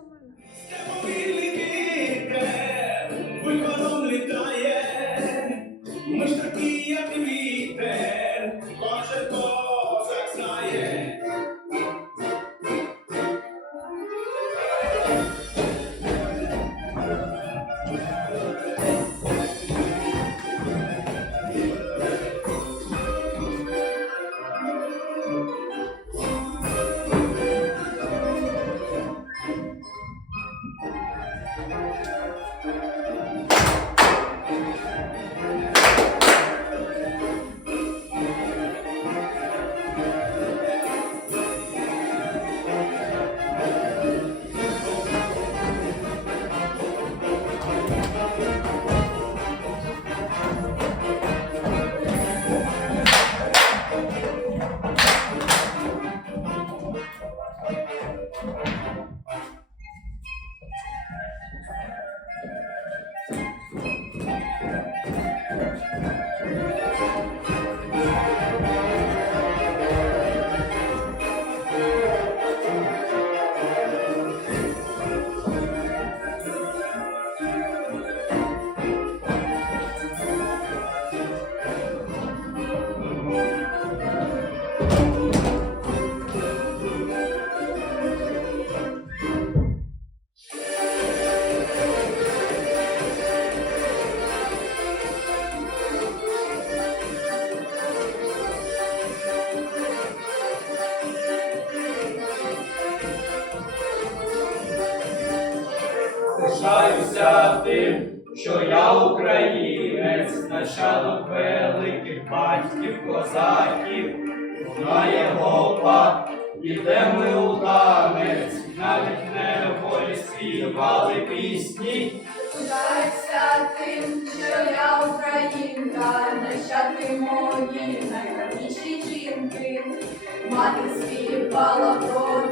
це в Пишаюся тим, що я українець, нащадок великих батьків, козаків, лунає гопа, іде ми у танець, навіть не волі співали пісні. Пишаюся тим, що я українка, нащадки мої найгарніші жінки. Мати співала про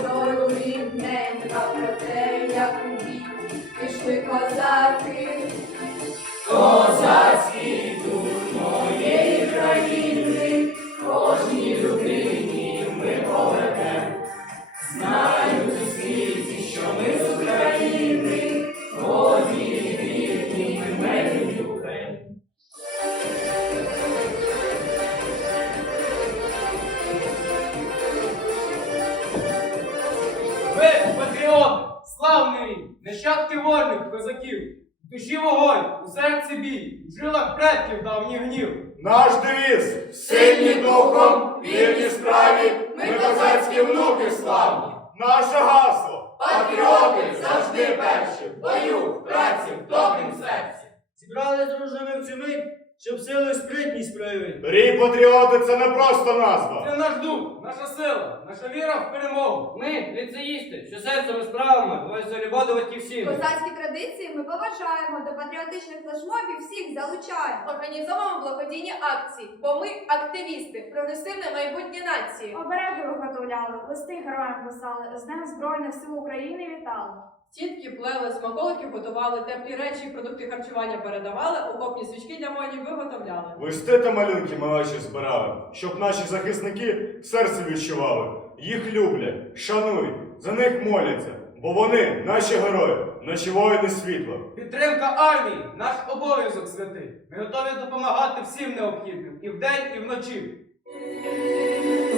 нащадки вольних козаків, в душі вогонь, у серці бій, в жилах предків давній гнів. Наш девіз сильні духом, вірні справі, ми козацькі внуки славні. Наше гасло патріоти завжди перші, в бою, в праці, в добрім серці. Зібрали дружини в цю мить, щоб силу і спритність проявити. Рій патріоти це не просто назва. Це наш дух, наша сила, наша віра в перемогу. Ми, ліцеїсти, що серцем і справами, воюють любов до батьківщини. Козацькі традиції ми поважаємо, до патріотичних флешмобів всіх залучаємо. Організовуємо благодійні акції, бо ми активісти, прогресивне майбутнє нації. Обереги виготовляли, листи героям писали, з Днем Збройних сил України вітали. Тітки плели, смаколики готували, теплі речі продукти харчування передавали, окопні свічки для воїнів виготовляли. Листи та малюнки ми ваші збирали, щоб наші захисники в серці відчували. Їх люблять, шанують, за них моляться, бо вони наші герої, наші воїни світла. Підтримка армії наш обов'язок святий. Ми готові допомагати всім необхідним і вдень, і вночі.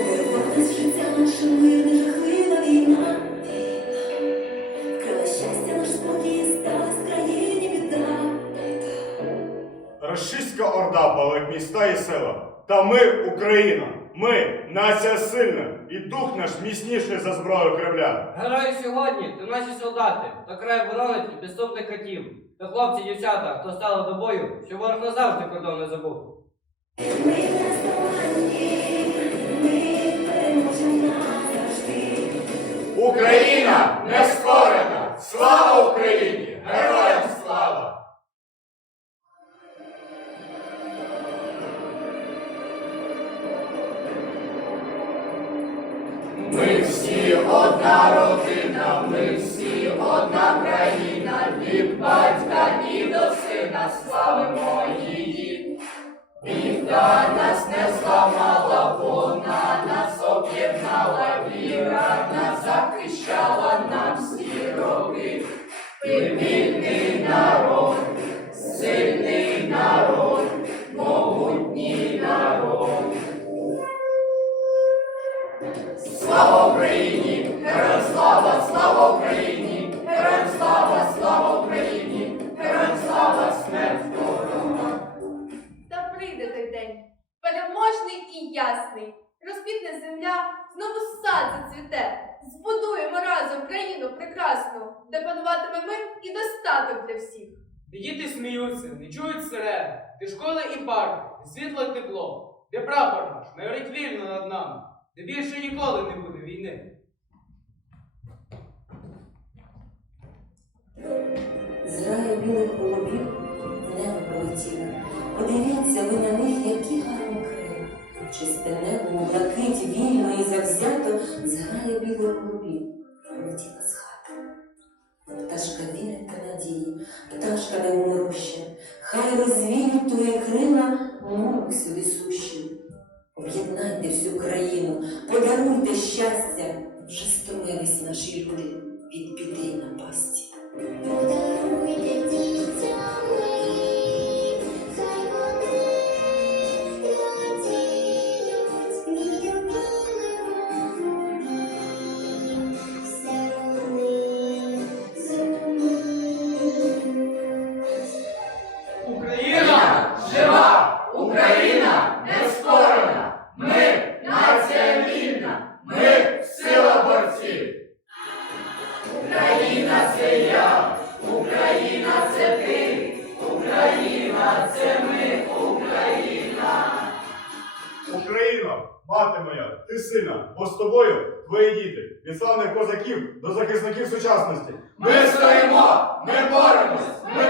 Вирвалась життя наше мирне, жахлива війна. Орда міста і села. Та ми Україна. Ми нація сильна, і дух наш міцніший за зброю Кремля. Герої сьогодні це наші солдати, хто край боронить від підступних катів. Та хлопці, дівчата, хто стали до бою, що ворог назавжди кордон не забув. Ми всі одна родина, ми всі одна країна, від батька і до сина славимо її. Біда нас не зламала, переможний і ясний. Розквітне земля, знову сад зацвіте. Збудуємо разом країну прекрасну, де пануватиме мир і достаток для всіх. Де діти сміються, не чують сирен, де школи і парки, де світло і тепло, де прапор наш майорить вільно над нами, де більше ніколи не буде війни. Чисте небо, блакить вільно і завзято зграя білих голубів полетіла з хати. Пташка віри та надії, пташка невмируща, хай розвіють крила, мови собі сущі. Об'єднайте всю країну, подаруйте щастя, вже стомились наші люди мати моя, ти сина, бо з тобою твої діти, від славних козаків до захисників сучасності. Ми стоїмо, ми боремось, ми